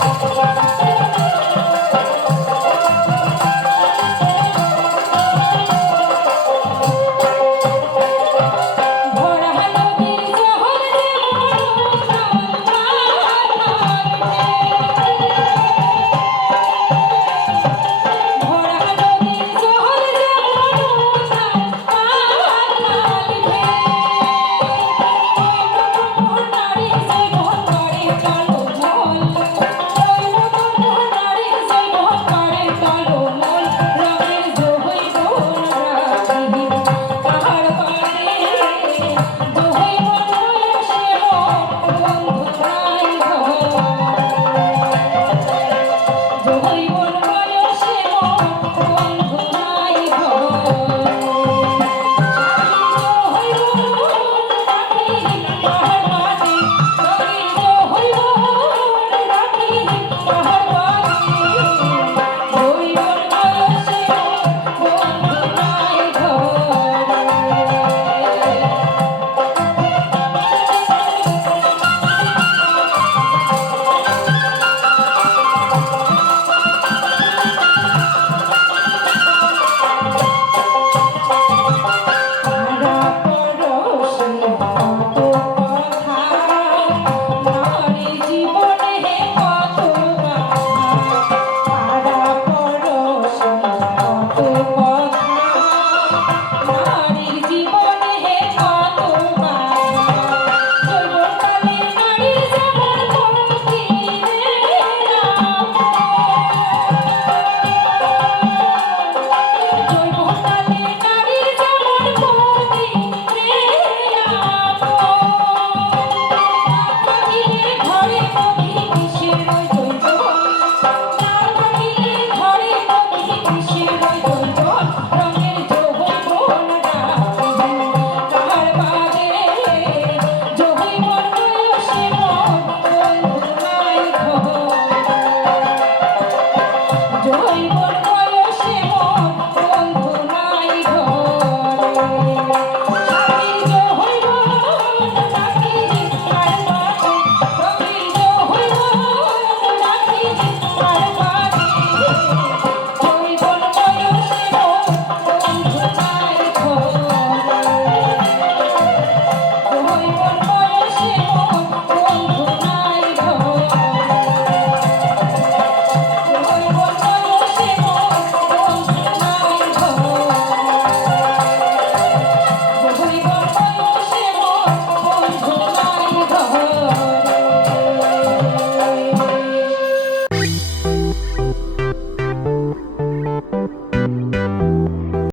Thank you.